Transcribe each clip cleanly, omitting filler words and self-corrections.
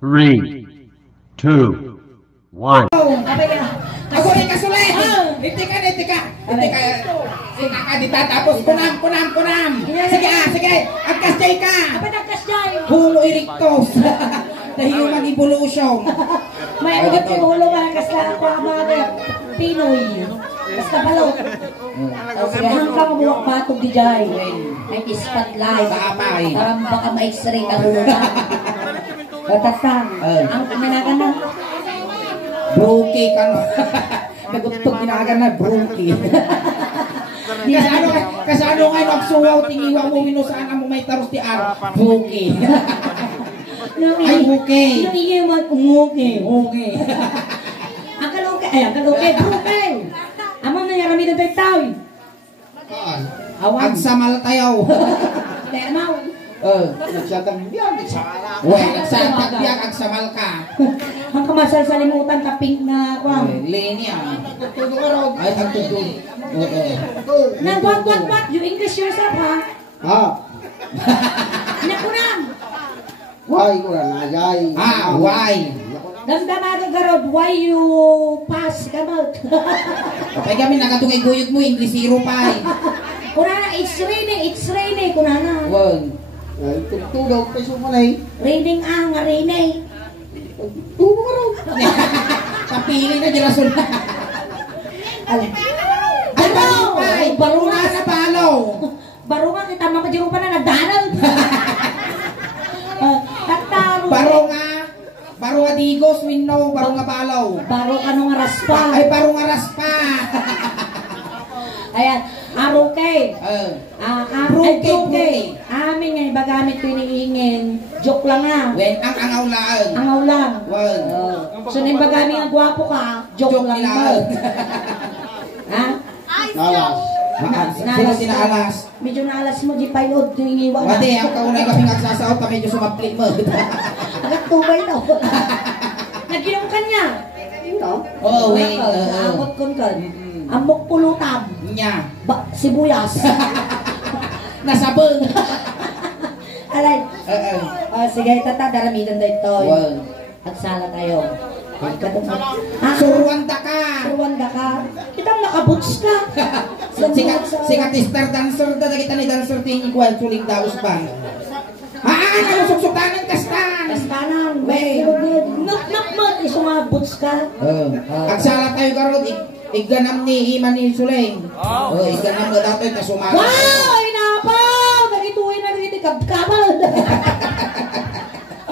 3, 2, 1. Ako rin kasulay! Hindi ka. Ika tapos kunam. Sige. Agkasjay ka! Apa nagkasjay? Hulo irictos. The human evolution. May ugot yung ulo ba kasla ako mga Pinoy. Basta balot. Sige, hanggang mabuwak patog di jay. May spotlight. Parang baka ma-x-ray ka ulo na. Tatasang. Ang pinanagan na. Brokey ka no. Nagutog ginagan na brokey. Kasano nga nagsuwaw tingiwa mo minusaan mo may taros ti ar. Brokey. Ay okay. Yung iyo mag-umuki. Okay. Ang kaluke, brokey. Amang nangyarami na tayo tao. Agsamal tayo. Kaya mau. Nagsatang biyag. Nagsatang biyag agsamal ka. Ang kamasal sa limutan ka pink na kwam. Lenia. Ay tagtutog. Na what? You English yourself ha? Ha? Nakunam. Why ko na jay? Why? Ganda magagarod, why you pass come out? Kapag kami nakatungay guyot mo, English zero pa eh. Kunana, it's raining, kunana. Wag. Tugtugog peso mo na eh. Raining nga raining. Tubo ka rin. Kapili na dirason na. Ano? Barunga na palaw. Barunga, kita makajiro pa na nagdaral. Taktaro. Barunga digos, winno, barunga palaw. Baro ka nung raspa. Ay, barunga raspa. Ayan, aruke. Aruke. Amin nga, iba gamit ko iniingin. Joke lang nga. Wen, ang angaw laan. Angaw lang. Wen. So, nang iba gamit nga gwapo ka, joke lang ba? Ha? Alas. Sino sinaalas? Medyo naalas mo, di pailod, tuwingiwa na. Mati, ang kaunay kami nagsasaot, medyo sumaplit mo. Agad tubay daw. Naginom ka niya. Oh, wait. Amot kon kan. Amok pulutan. Nya. Sibuyas. Nasabong. Alay. Sige, tata, daramidan na ito. Agsala tayo. Surwanda ka. Kita nakaboots ka. Sikat dancer da kita ni dancer tingi kual tuling daos bang. Ano suksuktanan kastan. Kastanan. Nak iso nga boots ka. Agsala tayo karod iganam ni Iman ni Suleng. Iganam na dato ita sumaga. Wow, inapaw. Nagituin na rin kabkabal.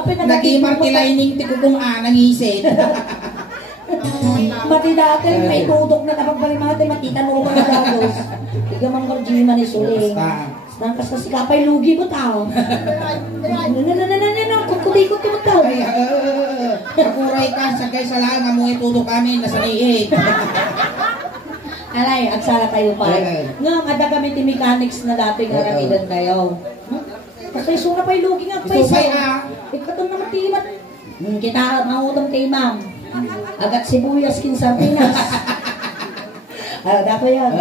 Nag-imartilining ti kung nangisin. Mati dati, may tudok na kapag balimate, matitanong ka na dagos. Tiga mang karjima ni Suling. Nangkas kasi kapay lugi mo tao. Kukutikot mo tao. Kakuray ka, sagay sa lang, amoy tudok kami, nasa liit. Alay, agsala tayo pa. Nga, kada kami ti mechanics na dati nga ramidan kayo. Kasi sura pa yung lugi nga pa ikatong naman timan. Kita mautong kay ma'am. Agat sibuyas kinsardinas. Dato yan.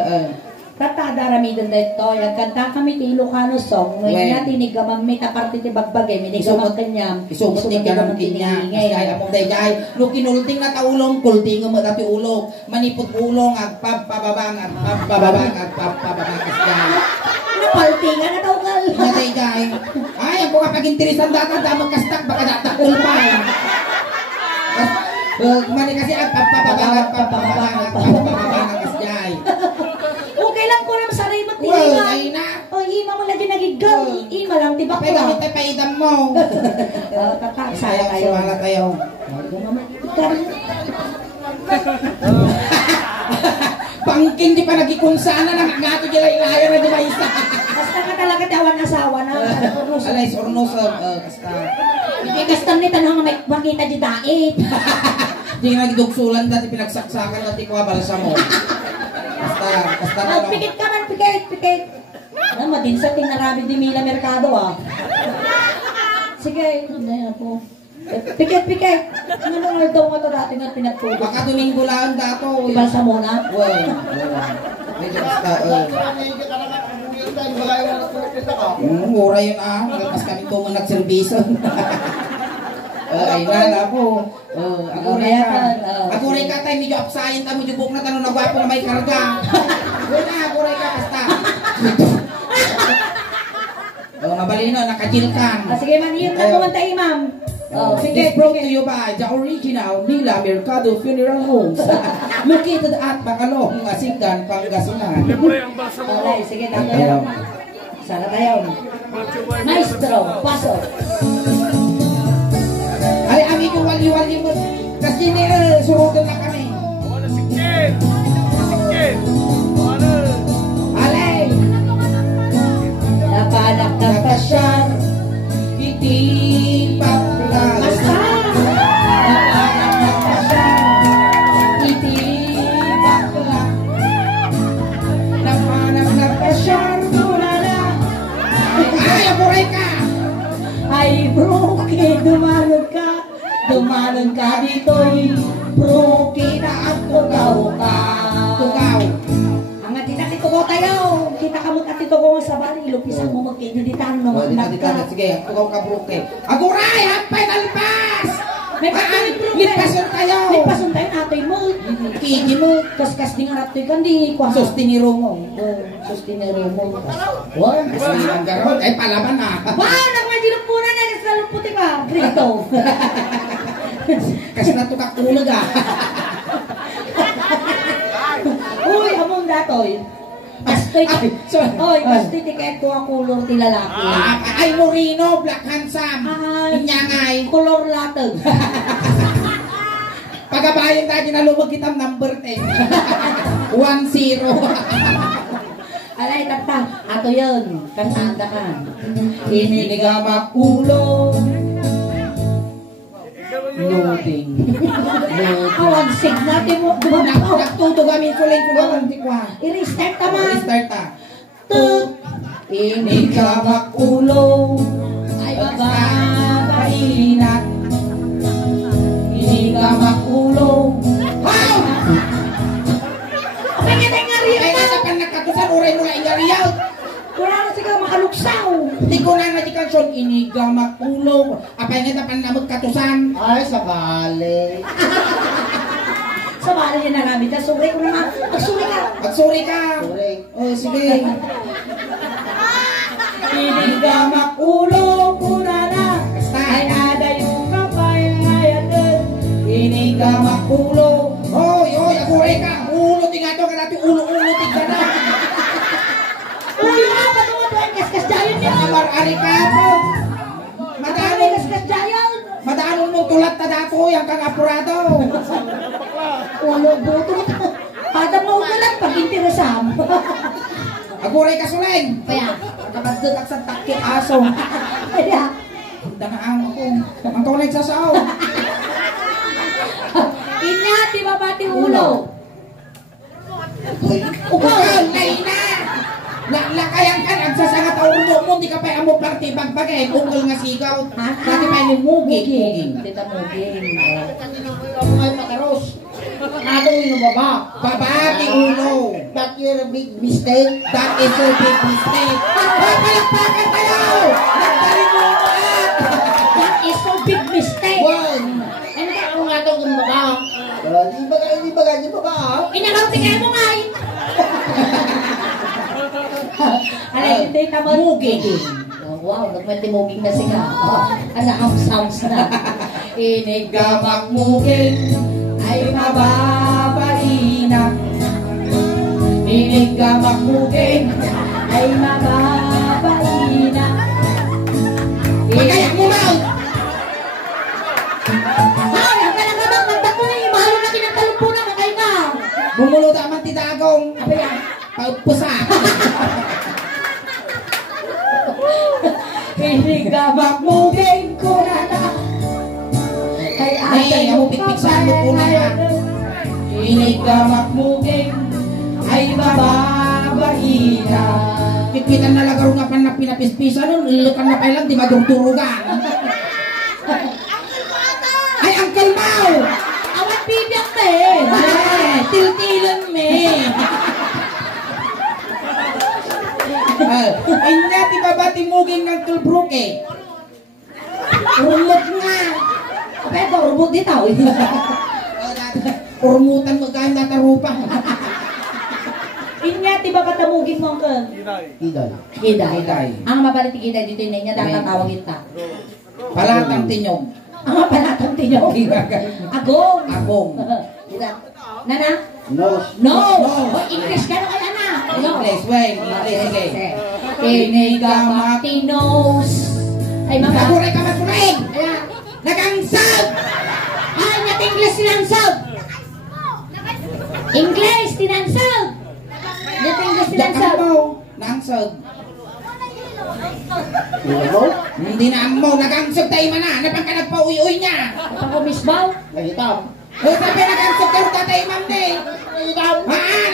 Tata daramidan na ito. Yung kanta kami ti Ilocano song. Ngayon nga tinigamang may taparte ti bagbagay. Minigamang kanyang. Isumot ni ganang tinya. Kaya among dayjay. Lukinulting na taulong. Kulting mo dati ulong. Manipot ulong. Agpapababang. Kasjay. Napaltingan na daw kal. Dayjay. Ay, ang mga pag-interesan data. Damang kastak. Baka datakul pa. Mani kasi agpapababang. Kasjay. Okay lang ko naman sa remote ni Well, Ima. ay na. O, Ima mo lagi nagigaw. Ima lang, di ba ko? Kapag gamit ay paidam mo. Sala tayo. Sumala tayo. Pangkin di pa nagikunsana. Nangangato di layo na di ba isa. Basta ka talaga tawan asawa na. Alay, sornos. Kasta. Ikikastam ni tanong may makita di dait. Di nga nagidugsulan dati pinagsaksakan dati ko balsa mo. Basta na no. Pikit ka man, pikit. Ano, madinsa tinarabi di Mila Mercado Sige, ano yan po. Pikit. Ano nga daw nga ito dati nga pinagpulot? Baka Domingo lang dato. Ibalsa muna? Well. Medyo basta. Mura yun Nagpas kami tungo nagserviso. Ay na po. Ako rin ka. Oh, Ako rin ka tayo medyo upsayan tayo medyo buk na tanong na gwapo na may karga. Wala ako rin ka basta. Mabalino nakajilkan. Sige man, yun na kumanta imam. This brought to you by the original Mila Mercado Funeral Homes. Located at Bakalong, Asigan, Pangasinan. Okay, sige, tayo. Sana tayo. Maestro, pasok. Ay, amin yung wali-wali mo. Kasi surutan na kami. Alay! Napanak na pasyar. Itipak lang. Napanak na pasyar. Itipak lang. Napanak na pasyar. Muna na. Ay, apuray ka! Ay, Brookie, dumalon ka. Dumalon ka dito'y Brookie na at tugaw ka. Tugaw. Ang atin tugaw tayo. Kita ka at tugaw sa bali. Lupisan mo magkiniditan ng mga nagka. Sige, tugaw ka Brooke. Aguray, hapay talpas! May pagkain Brookie. Lipason tayo. Lipason tayo natin mo. Kini mo. Kaskas di nga natin kandi. Sustiniro mo. Sustinero mo. Wala, kasi ang garon. Ay, palaban na. Wow, nagmadilong muna na. Kasi lalong puti ka. Grito. Kasi natukak ulag ah. Uy, among datoy. Bastoy. Oy, bastoy tiket ko ang kulor ti lalaki. Ay, Moreno, Black Handsome. Inyangay. Kulor latag. Pagabayan tayo na lumag kitang number 10. 1-0. Alay, tata. Ato yun. Kasanda ka. Inigamak ulo. Loading. Awag signate mo. Dumabaw. Nagtutugamin ko lang kung ang tikwa. I-restart naman. Start ta. Tut. Inigamak ulo. Ay, Mainat. Inigamak ulo. Wow! Ay, nga rin. Ay, natapan nakatusan. Uray mo na ingariyaw. Wala na siya makaluksaw. Hindi ko na natikansyon. Inigamak ulo. Apay nga tapan na magkatusan. Ay, sabali. Sa bala niya na namin. Suri ko naman. Magsuri ka. Magsuri ka. Sorry. Oh, sige. Inigamak ulo. Kuna na. Ay ada yung kapayayatan. Inigamak ulo. Oy, oy, agure ka. Ulo tingato ka natin. Ulo tingka na. Uy, apa tuh tuan kaskas jayan niya. Kamar-ari ka po. Madami kaskas jayan. Madaanon mong tulat na dato. Yang kang apurado. Ulo buto. Pada mau ulan pag interesam. Agure ka suleng. Kaya, Kapagdod at sa takit aso. kaya, Dangaan ako. Ang kau nagsasaw. inya di babati ulo. Ugal, kaina. Lakayang ka, nagsasangat ang ulo mo, di ka pa amo party bagbagay, ugal nga sigaw. Dati pa yung muging. Tita muging. Ako ay makaros. Nado yung baba. Babati ulo. That you're a big mistake. That is a big mistake. Palakpakan kayo! Nagdaling mo at! That is so big mistake. Why? Ano ka kung nga itong baba? Di baba. Inagaw tingay mo nga eh. Alay, tita muging. Wow, nagmatimuging na siya. Ano ang sounds na? Inigamak muging ay mababaina. Inigamak muging Ay mababaina. Pagayak mo ba? Ay, ang kalangabang nagdako na yung mahalo na kinatalumpo na kakay na. Bumulo naman ti dagong. Apa yan? Pagpusa. Inigamak muging ko na na. Ay, ako pikpiksan mo po na ha. Inigamak muging ay mababaina. Pipitan na lagaro nga pan na pinapispisa nun. Ilukan na pa lang, di madurdurugan. Ay, Uncle Mau! Awat bibyak na eh. Tiltilan me. Ay, na, di ba ba timugin ng tulbruke? Rumot nga. Pero rumot dito. Urmutan mo kayo natarupa. Inya, tiba katamugin mo ang Hiday. Hiday. Ang mabalit Hiday dito na niya tatawagin ta. Palatang tinyog. Ang palatang tinyog. Agong. Agong. Nana? No. No. English ka na kaya na. English, wait. English, okay. Kinigamatinos. Ay, mga... Kaguray ka magkurig! Ayan. Nagangsag! Ay, nat English tinansag. English tinansag. Nat English tinansag. Nangsag. Hindi na mo, nagangsag tayo mana. Napang ka nagpa-uy-uy niya. Kapag kumisbaw. Nahitam. O, sabi nagangsag ka rin tayo, ma'am, ne. Nahitam.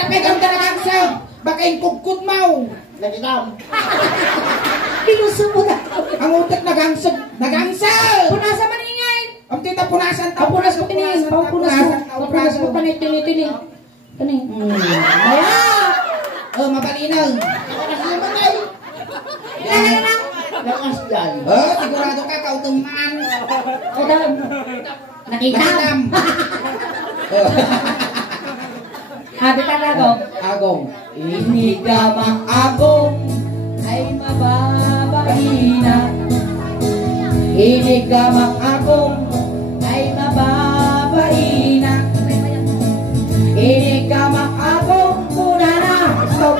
Napagam ka nagangsag. Baka yung kugkod mo. Nahitam. Pinuso mo na. Ang utak nagangsag. Nagangsag! Punasan maningay. Ang tita punasan tao. Punas ko tinin. Punas ko panit. Tini. Maya. Oh, mabalinaw. Lakas dyan. Oh, sigurado ka, kautuman. Kadam. Nakitam. Habi ka na ko. Agong. Inigamang agong ay mababahina. Inigamang agong ay mababahina. Inigamang agong muna na. Stop.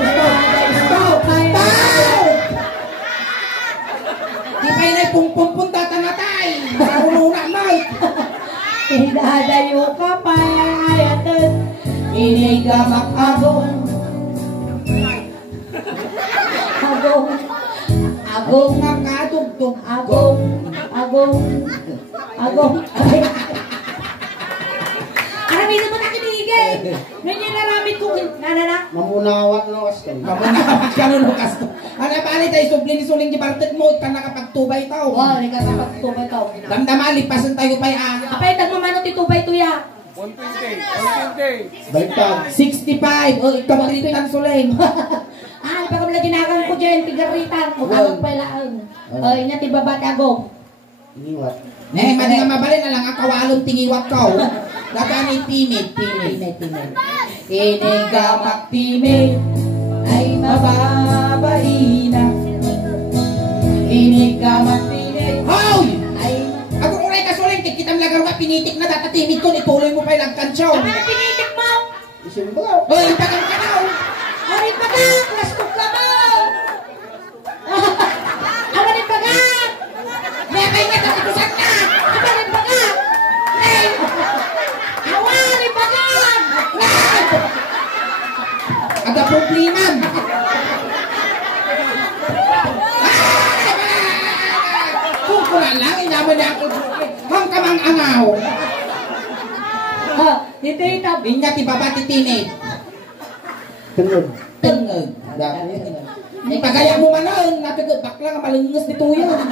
Di pa yun ay pungpunta tanatay. Marununa mo. Pinadayo ka pa ayatan. Inigamang agong. Agong nga katugtog. Agong. Aramitin mo na kinigay. Ngayon naramit ko. Nanana. Mamunawat no askan. Mamunawat ka nun, Lucas. Ano pala tayo, suling di bartet mo. Ka nakapagtubay tao. Wow, hindi ka nakapagtubay ka. Damdama, lipasan tayo pa yan. Apay, nagmamano titubay to ya. 120. Baliktad. 65. O, ikaw maritan suling. Ah, pag kami ginagang ko dyan, tigaritan. Mukha pailaan. Ay, nga tibabat agong. Iniwat. Mali nga mabalin na lang, akawalong tingiwat ka. Lagani timid. Inigamak timid ay mababahina. Inigamak timid Hoy! ay... Ako kung ka suling, kitang lagar ka pinitik na datatimid ko, ituloy mo pa ilang kansyaw. Ano pinitik mo? Isin ba? Hoy, ipagang ka daw. Ano pagak? Lastok ka mo! Ano pagak? May kay nga tatutusan na. Ano pagak? Hey! Awali pagak! Ada problema. Kung kulang lang, inaman na ako. Hang kamang angaw. Dito itabi. Inya ti babati tinid. Tungod. Tengeg. Ni pagaya mo manon, natugod bakla nga malungus dito yun.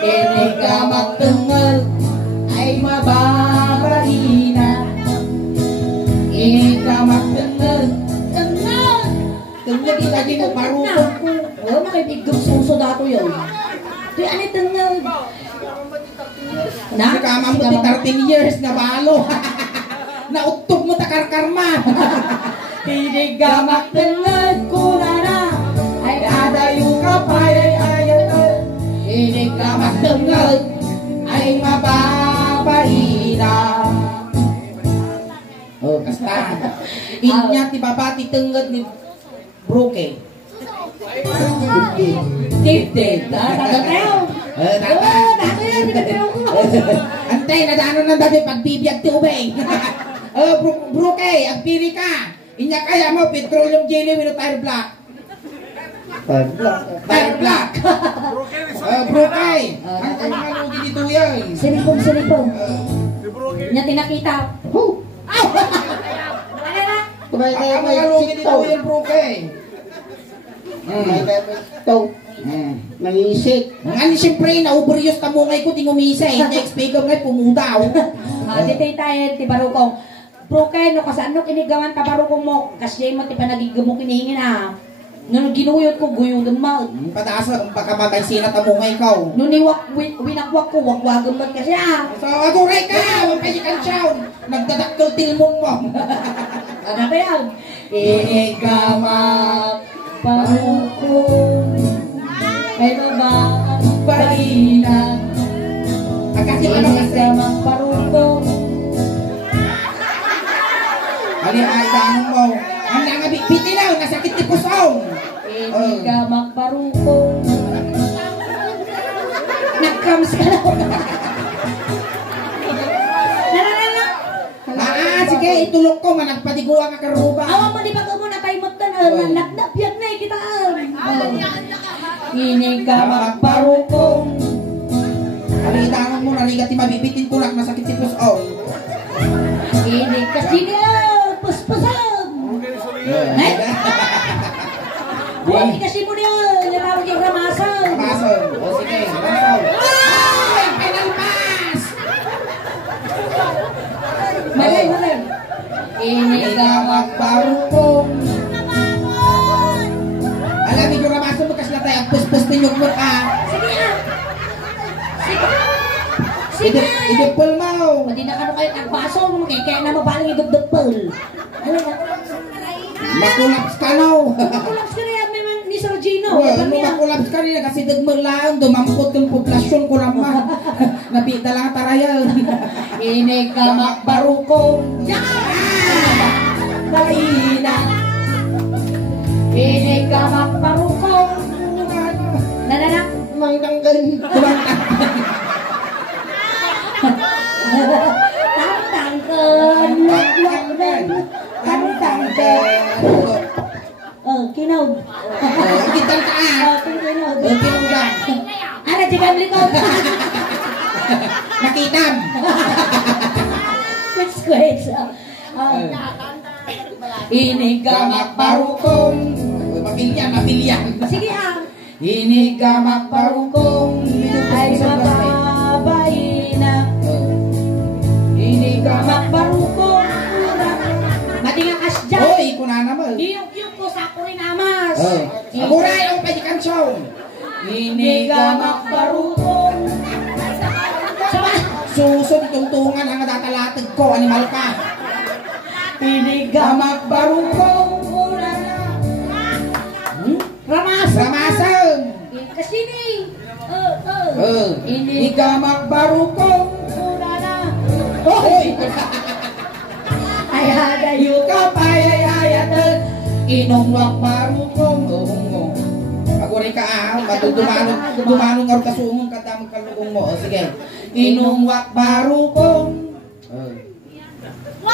Ini ka magtengel ay mababahina. Ini ka magtengel. Tengel ilagi mo marupong ko. Oh, makibigdong suso dato yun. Di ano tengel? Na kama mo ti 13 years na balo. Nautog mo takarkarma. Tinigamak tengel kunana ay adayo ka payay ayatan. Inigamak tengel ay mababahina. Oh, kasta. Inya ti babati tengel ni Broke. Tifted. Tagateo. Tata. Dato yan, tagateo ko. Antay, nadano ng dati pagbibiyag ti ubay. Broke, agpili ka. Inya kaya mo, petroleum jelly with tire black. Tire black. Broke. Ang kamalugi dito yan. Sinipong. Nya tinakita. Ano na? Tumay kayo Ang may kamalugi dito siktaw. yan, Broke. Tumay kayo may siktaw. Nangisik. Ang siyempre, nauburyos ka mo ngay ko, di ngumisay. Next pay ko ngay, pumudaw. Dito tayo, ti barukong. Broke, no kasano kinigawan ka barukong mo? Kasi mo ti panagigamo kinihingin ah. Nung ginuyot ko, guyugan ma. Pataas ang pagkamatay sila tamo nga ikaw. Nung winakwak ko, wagwagan ba't kasi So, aguray ka! Huwag pa siya kansyaw! Nagdadakkel tilmon mo! Ano ba yan? Inigamak parukong ay babang balina. Kasi ano kasi? Inigamak parukong. Ano yung tanong mo? Ang nangabit-biti lang, nasakit ni Pusaw! Inigamak parukong. Nag-crumbs ka na. Sige, itulok ko, managpadiguan ka karuba. Awa mo, di ba ka muna tayo mo tan, naknapyag na kita. Inigamak parukong. Alitangan mo, narigat ti mabibitin ko lang, nasakit ni Pusaw. Ini kasini puspusam. Ay! Buwan kasi mo niya, natawag yung ramasan. Ramasan, o sige, ramasan. Ay! Pinalpas! Malay. Inigamak parukong. Alam ni yung ramasan mo kasi na tayo, puspus ninyong mo ka. Sige. Idupol mo. Pati na kayo nagbaso, kaya na mabaling idupdupol. Makulaps ka no. Makulaps ka na yan, ni Sir Gino. Makulaps ka rin kasi dagmar lang, dumampot yung populasyon ko naman. Napita lang tarayal. Inigamak parukong. Balina. Inigamak parukong. Nananak. Mangtanggal. Tangtanggal. Kinaw. Kita ka. Kinaw. Kinunggan. Ano, jigam likod. Nakitam. Squares. Inigamak parukong. Mapilyan. Sige Inigamak parukong. Ay mababay na. Inigamak parukong. Mati nga kas dyan. Hoy, kuna naman. Di yung cute ko sa kurin amas. Aburay ang pedikan show. Inigamak parukong. Susod tungtungan ang datalatag ko, animal ka. Inigamak parukong. Ramasan. Kasini. Inigamak parukong. Hoy! Ay hagayo ka payayayatan. Inongwak parukong. Aguray ka dumanong nga kasungong kadamag kalugong mo. Sige. Inongwak parukong. 10, 9,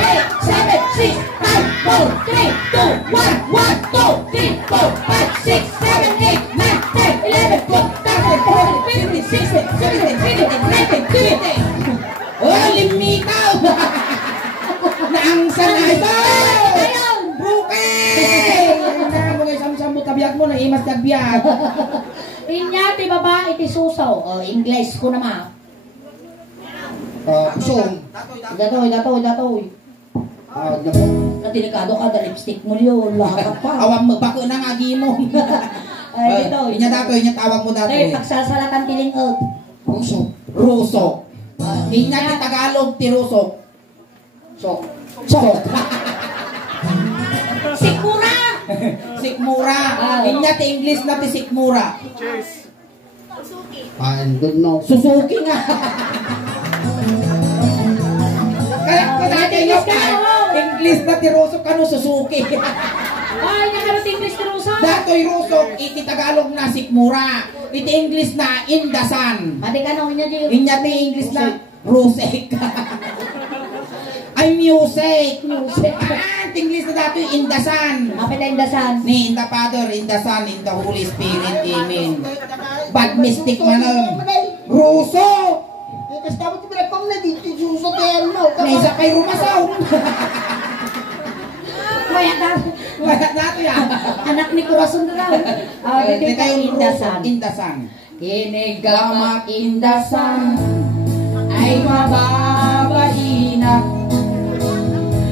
8, 7, 6, 5, 4, 3, 2, 1, 1, 2, 3, 4, 5, 6, 7, 8, 9, 10, 11, 12, 13, 14, 15, 16, 17, 18, 19, 20. Oh, limitaw! Naang sanay ba? Brukay! Ano nga isang-sambo tabiyag mo na imas tagbiyag. Inyati babae ti susaw. English ko naman. Pusong. Datoy. Natilikado ka, da lipstick mo yun. Lahat pa. Awang magbako ng aginom. Ay, dito. Inya tawag mo dato. Ay, pagsasalatan tiling out. Ruso. Inya ti Tagalog ti Ruso. Sok. Sikmura! Sikmura. Inya ti English na ti Sikmura. Andun no. Suzuki nga. Kaya natin yung English na ti Ruso kano Suzuki. Ay, nakarot English na Ruso. Datoy Ruso, iti Tagalog na Sikmura. Iti English na Indasan. Mati ka nung inya di. Inya ti English na Rusek. Ay, music. English na datoy Indasan. Mapit na Indasan. Ni in the Father, in the Son, in the Holy Spirit. Amen. Bad mystic manang. Ruso! Kasi dapat pinagpang na dito yung susotel mo. Naisa kay Rumasaw. Maya Dato yan. anak ni Corazon na lang. Dito tayo Indasan. Indasan. Kinigamak Indasan ay mababahina.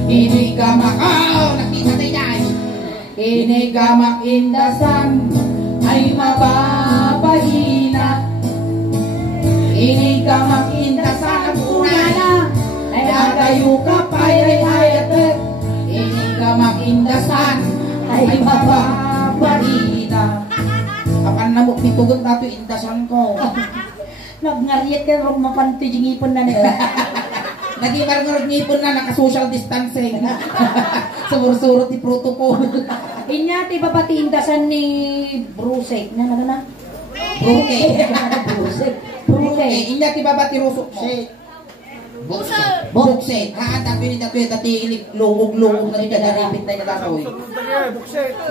Inigamak. Oh, nakita tayo dyan. Inigamak indasan ay mababahina. Inigamak indasan ang unana ay agayo ka pa'y ayatet. Inigamak indasan ay mababahina. Apan na mo pitugon tato indasan ko. Nagngaryat ka rin mapanti yung ipon na nila. Nag-imarngarod ngipon na naka-social distancing. Sumur-surot ni protocol. Inya, tiba pati indasan ni Brusek. Na. Bruke. Brusek. Bruke. Inya ti baba ti rusok mo. Bukse. Haan dati lugog-lugog na rin daripit na nagkakawi.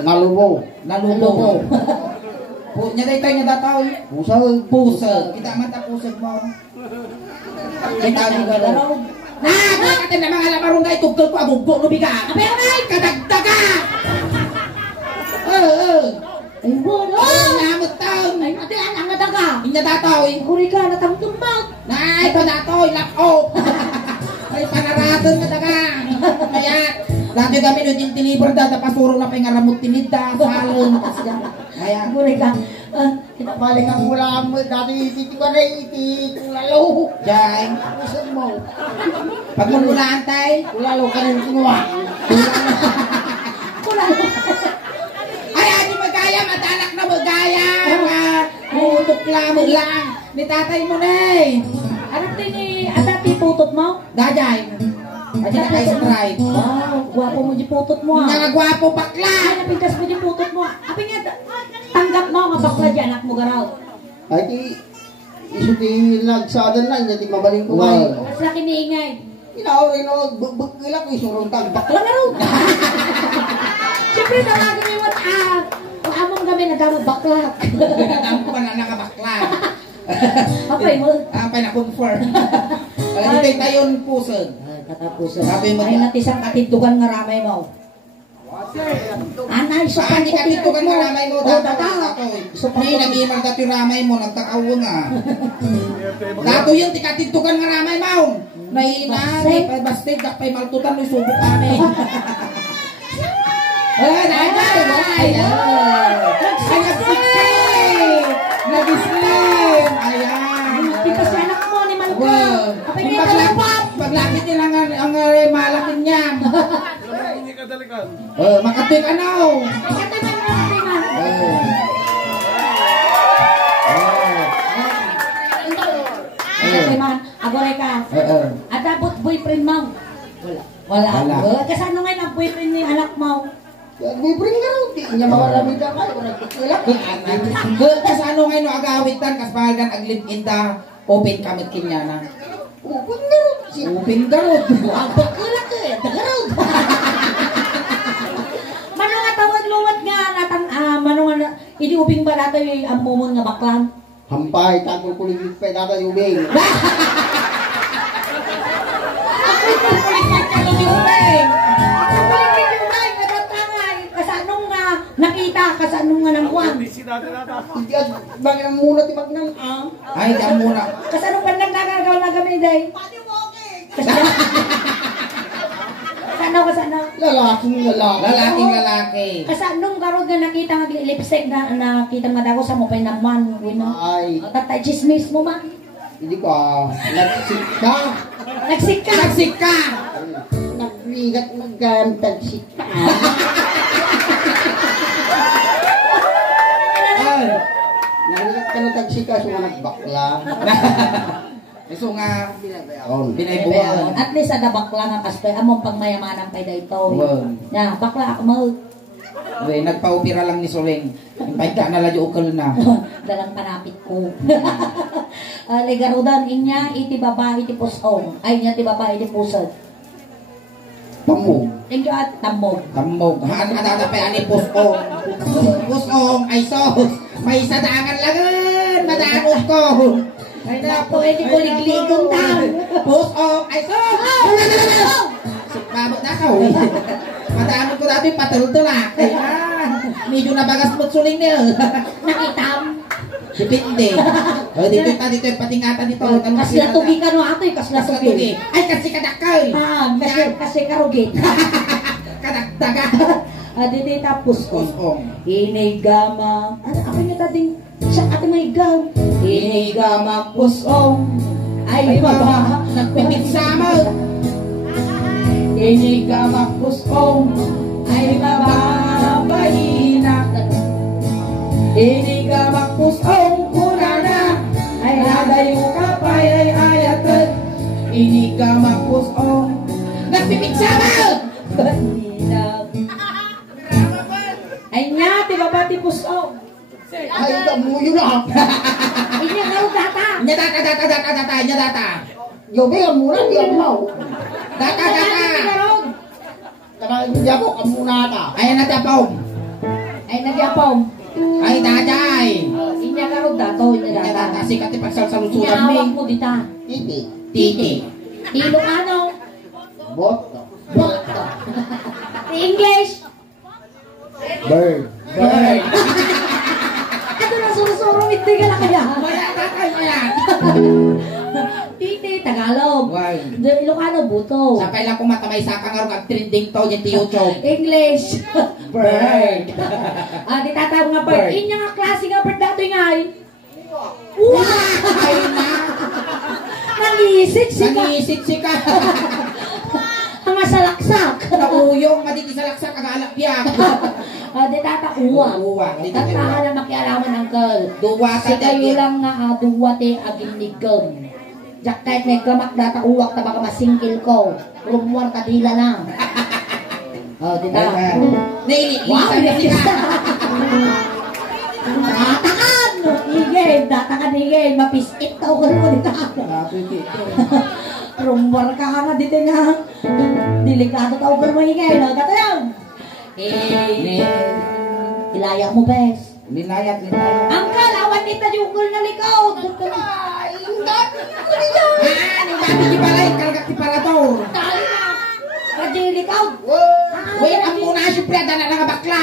Nalubo. Nalubo. Nya day tayo niya dataw. Pusag. Kita man ta pusag mo. Kita ni garo. Katin na mga lamarunggay tugtog ko agugbo no biga. Pero nay kadagdaga. Ay, bono! Namot taon. Ay, ate, ang nadaga. Inya dataw. Kuri ka, natamtumbag. Nay, pa dataw. Lakop. Ay, panaraton na daga. Kaya, dati kami nun yung tinibor data pasuro na pa yung ngaramot tinida. Salon. Kaya, Kuri ka. Balik ang mula mo, dati iti ko na iti kulalo. Jai. Pusag mo. Pag mamulaan tay. Kulalo ka rin kinuha. Kulalo. Ay, ani magaya, matanak na magaya. Mutok lang lang. Ni tatay mo na eh. Anak din ni, atati putot mo? Dajay. At na kayo sa drive. Wow, gwapo mo di putot mo. Nga gwapo Ay, bakla. napintas mo di putot mo. Api nga, tanggap mo nga bakla di anak mo garaw. Ay, iso ti nagsadan na, hindi mabaling kumain. Mas laki niingay. Inaw, bugilak ko isurong tang Bakla garaw. Siyempre, talaga may what kung among kami nagkamag bakla. Ang pa na nakabakla. Apay mo. Apay na confirm. Dito tayo pusod. Katapusan. Sabi mo Ay na. natisang katitugan nga ramay mo. Anay, so Saan di ka dito ka ramay mo? Oh, Dato tata. May nag-imal dati ramay mo, nagkakawa nga. Dato yun, di ka dito ka ramay mo. May inari, pay bastig, pay maltutan, may subok kami. Ay, nag-slim! Ayan! Kita si anak mo ni Malcolm. Apay nga Paglapit nila ang malaking niya. Makatuig ano? Agoray ka. At abot boyfriend mo. Wala. Kasano ngayon ang boyfriend ni anak mo? Bibring ka rin, di niya mawalamig ka kayo, nagkakilak. Kasano ngayon no agawitan, kaspahagan aglib-in da open kamit kinyana. Upin na rin. Open garot. Ang pagkulak eh. Tagarod. Mano nga tawag luwat nga natang mano nga iniubing ba nato yung amumon nga baklan? Hampay, tago kuligit pa data yubing. Kasanong nga nakita, kasanong nga namuan. Hindi at bagay ang muna tibag ng Ay, diyan muna. Kasanong pa nang nagagaw na kami day. Kasano? lalaking lalaki. Lalaking lalaki. Kasanong karod nga nakita nga lipstick na nakita nga dago sa mo pay naman. Ay, Tatay chismis mo man. hindi ka. Nagsika. Nagsika. Nagsika. Nagrigat magantag sika. Ay. Narigat ka na tagsika, so nga nagbakla. So nga, Binabayaon. binaybuan. At least ada bakla nga kastoy among pagmayamanan pay dayto. Wow. Ya, bakla ako mo. Uy, nagpaupira lang ni Soleng. Impay ka na ladyo ukol na. Dalang panapit ko. Ligarudan inya iti babae iti pusong. Ay niya iti babae iti pusod. Pamog. Thank you at tambog. Tambog. Haan ka tatapay ani pusong. Pusong ay sos. May sadangan lagan. Madanos ko. Ay napo, iti ko ligligong tang. Pusong ay sos. Babot na ka. Madanos ko dati patultulak. Medyo nabagas mo't suling niya. Nakitam. Depende. Dito yung patingatan nito. Kasla tugi ka no ato, kasla tugi. Ay, kasi kadakay. Kasi karugit. Kadakdaga. Aditi tapos ko. Pusong. Inigama. Ano niya tating siya ating may gaw. Inigama pusong. Ay baba. Nagpipigsama. Inigama pusong. Ay baba. Bahina. Inigama pusong. Kunana. Ay nadayo kapay ay ayatan. Inigama pusong. Nagpipigsama. Bahina. Ay nga, di ba ba ti pusong? Ay, kamuyo na. Inya karo data. Data. Yobe, mura, di ako mau. Data. Karena hindi ako, kamuna ka. Ayan na tapaw. Ay nagyapom. Ay daday. Inya karo dato, inya data. Data sikat ipagsalsalusuran Inya awak mi. mo dita. Titi. Titi. Ilocano. Boto. Boto. English. Bird. Bird. Ano na surusuro, hindi ka na kaya. Maya. Titi, Tagalog. Why? Ilocano, buto. Sapay lang kung matamay sa kang arong trending to yung YouTube. English. Bird. Di tatawag nga bird. Bird. Inya nga klase nga bird dato nga ay. Wow! Ay na. Nangisik si ka. Nangisip si ka. Mga salaksak. Nauyong maditi sa laksa kagalak biyak. Di tata uwa. Uwa. Di Tata tata ka na makialaman uncle. Duwa Si ka kayo lang nga duwa te aginigam. Jak kahit may gamak data uwak ta baka masingkil ko. Rumwar ka dila lang. Di ba? Nailisan na yes. sila. Datakan! Igay, datakan igay. Mapiskit ka ko mo dito. Rumwar ka nga dito nga. Delikado ka ko mo igay. Katayan! Ilaya mo, bes. Nilayat. Angkal, awan nita jugol na likaw. Ay, ang dami ko niya. Ang dami di balay, kargat di parador. Kali na. Kadyo likaw. Wait, ang muna siyempre, dana na nga bakla.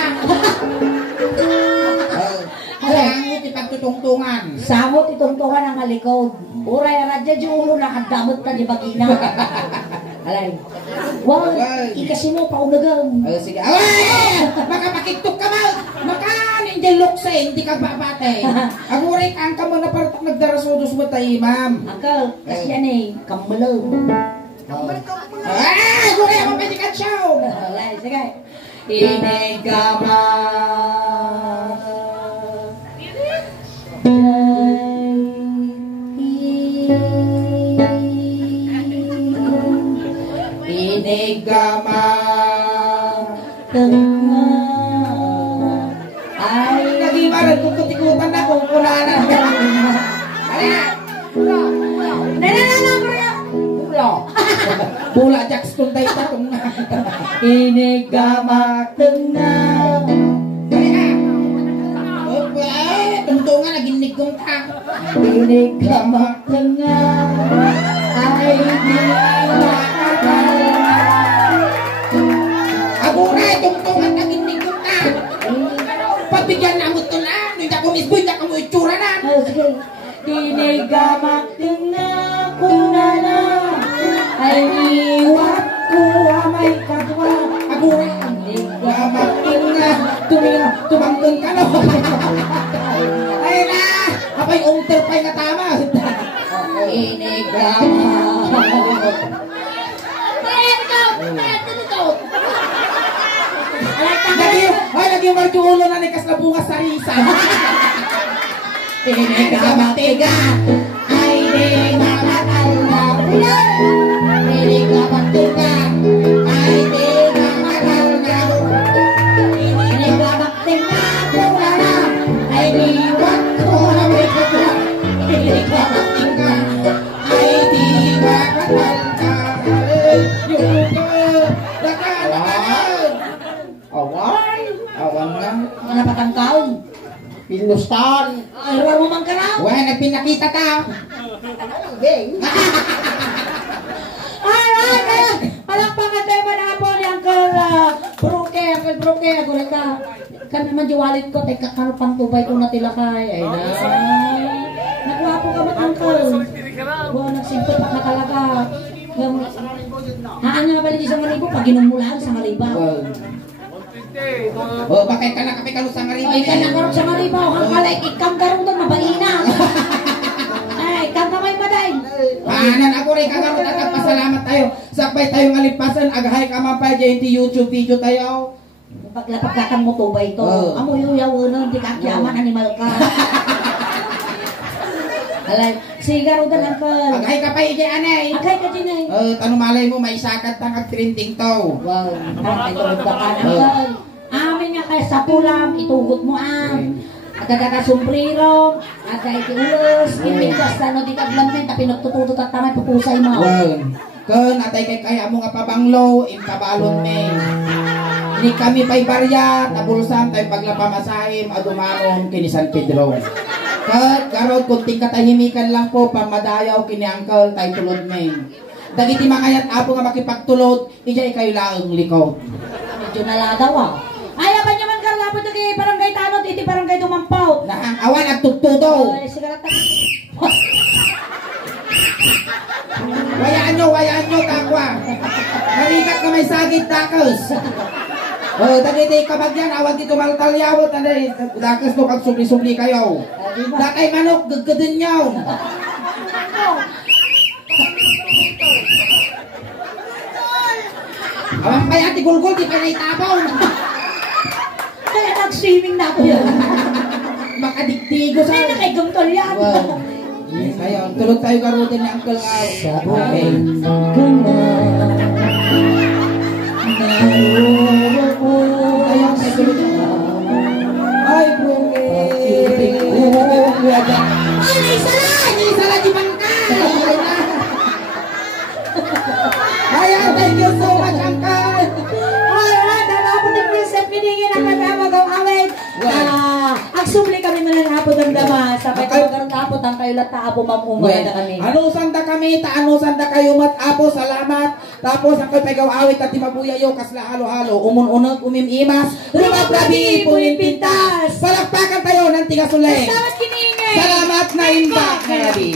Sangot ipagtutungtungan. Samot itong tungan ang halikod. Uray, radya di ulo nakadamot na di bagina. Alay. Wow, ikasi mo pa unagang. Sige. Ay! Makapakiktok ka mal! Makanin dyan luksa hindi ka babate. Aguray ka ang kamo na partok nagdarasodos mo tayo, ma'am. Angkal, kasi yan eh, kambalog. Ay! Aguray ako pa si Katsyaw! Alay, sige. Inegama. Inigama. Ay, Nagimaran kung kutikutan na kung kulanan. Halina! nananang ko rin. Bula. Bula Jackson tayo pa kung na. Inigama tengah. Tungtungan naging nigong ka. Inigama tengah. Ay, di makakal. Aguray, tungtungan naging nigong ka. Pabigyan na mo ito na. Hindi ako misbo, hindi ako mo itsura na. Oh, sige. Inigama tengah kunana. Ay, iwat ko amay katwa. Aguray, gamating na. Tumangtong ka na. Ay na! Apay umter pa'y nga tama. Inigama. Lagi yung marjulo na nikas na bunga sa risa. Inigama tiga. Ay di makakal na bulan. Inigama tiga. Ay di makakal na inigama tiga. Bulan. Ay di waktu na may kapla. Inigama tiga. Ay di makakal na yung awan. Awan nga. Mana patangkaon? Pinustan. Ay, ruwan mo man ka na. Wala, nagpinakita ka. Geng. Alright, kaya palakpakan tayo manapon yung Uncle Broke, gulat ka. Kami man diwalit ko, teka karupang tubay ko na tilakay. Ay na. Nagwapo ka ba't Uncle? Wow, nagsimple pa ka talaga. Haan nga balik isang malibo, pag ginumulaan sa malibaw. Oh, bakit ka na kape ka sa ngariba? Ay, ka na karot sa maribaw. Ang kalay, ikang karong doon, mabaina. Ay, ikang kamay maday. Panan ako rin kagarot at pasalamat tayo. Sakbay tayong alipasan, agahay ka man pa dyan yung YouTube video tayo. Paglapaglakang mo to ba ito? Amo yuyaw nun, di ka kiaman, animal ka. Alay, sigaro ka lang pa. Agahay ka pa dyan, anay. Agay ka din eh. Tanong malay mo, may sakat tang trending to. Wow, parang ito ka pa naman. Amin nga kaya sa pulang, itugot mo ang. Ada ka sombrero, ada iti ulos, ipindas na no di ka glammen, tapi nagtututot at tamay pupusay mo. Kan atay kay kaya mo nga pabanglo, impabalon me. Ni kami pay barya, tabulsan tay paglapamasahin, adumanon kini San Pedro. Kat karod kunting katahimikan lang po pamadayaw kini Uncle tay tulod men. Dagiti makayat apo nga makipagtulod, ijay kayo laeng likod. Medyo naladaw ah. Ay, apa nyo man karlapot na kay barangay Tanod, iti barangay Dumampaw. Awan at tugtudo. Ay, sigarata. Wayaan nyo, takwa. Narikat ka may sagit dakos. Dagiti kabagyan, awag dito maltalyawot, dakos no kag subli-subli kayo. Dakay manok, gaggadin nyo. Awang kaya ti gulgul, di ka naitabaw. Kaya nag-swimming na ako yan. Makadiktigo sa... Ay, nakigumtol yan. Wow. Yes, kayo. Tulog tayo karutin ni Uncle nga. Okay. Ayaw, ay tulog. Ay, bro. Ay, isa lang, di bangkay. Ayaw, thank you so much, Uncle. Alright, dalapot ng Princess, pinigin ang matawag ang awit. Agsubli kami mananapod ang dama. Sabay ka magkaroon ang kayo lahat na abo mamumaya na kami. Ano sanda kami, ano sanda kayo mat-apo, salamat. Tapos ang pagaw awit at timabuyayo, kasla halo-halo, umun-unag, umim-imas, rumabrabi, pumin-pintas. Palakpakan tayo ng tigasuleng. Salamat kiningay. Salamat na imbak, Nabi.